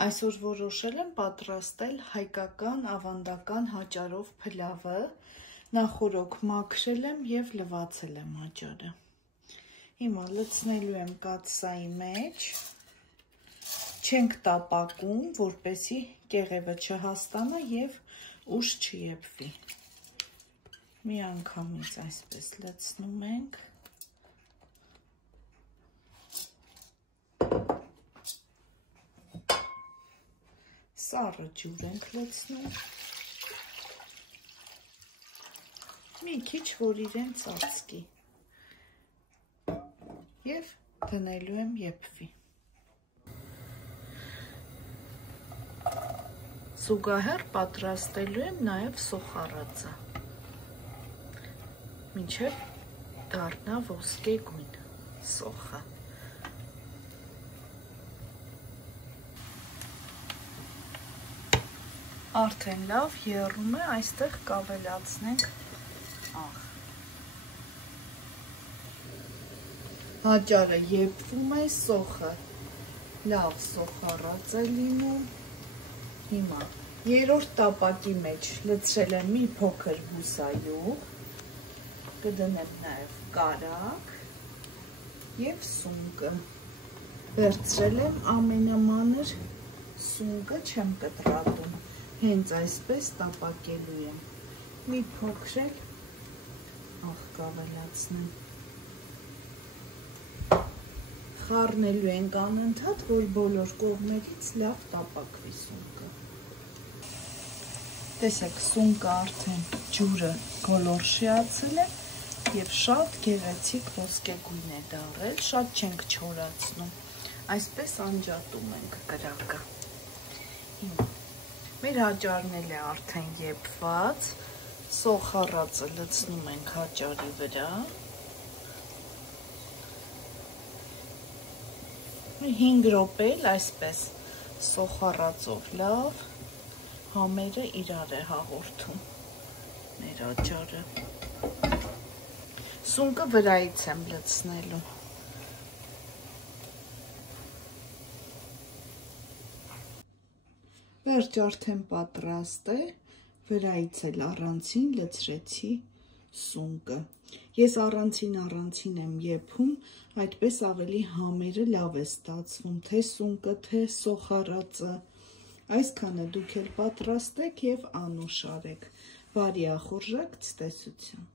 Այսօր որոշել եմ պատրաստել հայկական ավանդական հաճարով փլավը, նախօրոք մաքրել եմ և լվացել եմ հաճարը։ Հիմա լցնելու եմ կաթսայի մեջ, չենք տապակում, որպեսզի կեղևը չհաստանա և ուշ չեփվի։ Մի անգամից այսպես լցնում ենք։ Սառը ջուր ենք լցնում, մի քիչ, որ իրեն ծածկի և դնելու եմ եփվի։ Զուգահեռ պատրաստելու եմ նաև սոխառածը, մինչև դառնա ոսկե գույն սոխը։ Արդեն լավ եռում է, այստեղ կավելացնենք աղ։ Հաճարը եփվում է, սոխը լավ սոխառած է լինում։ Հիմա երրորդ տապակի մեջ լցրել եմ մի փոքր բուսայուղ, կդնեմ նաև կարագ և սունկը։ Վերցրել եմ ամենամանր սունկը, չեմ կտրատում, հենց այսպես տապակելու եմ, մի փոքր աղ կավելացնեմ։ Խառնելու ենք անընդհատ, որ բոլոր կողմերից լավ տապակվի սունկը։ Տեսեք, սունկը արդեն ջուրը գոլորշիացել է և շատ գեղեցիկ ոսկեգույն է դառել, շատ չենք չորացնում, այսպես անջատում ենք կրակը։ Մեր հաճարն էլ է արդեն եփված, սոխառածը լցնում ենք հաճարի վրա։ 5 րոպե էլ այսպես սոխառածով լավ համերը իրար է հաղորդում մեր հաճարը։ Սունկը վրայից եմ լցնելու։ Վերջ արդեն պատրաստ է, վրայից էլ առանցին լցրեցի սունկը։ Ես առանցին եմ եփում, այդպես ավելի համերը լավ է ստացվում, թե սունկը, թե սոխառածը։ Այսքանը դուք էլ պատրաստեք և անուշ արեք։ Բարի ախորժակ, ցտեսություն։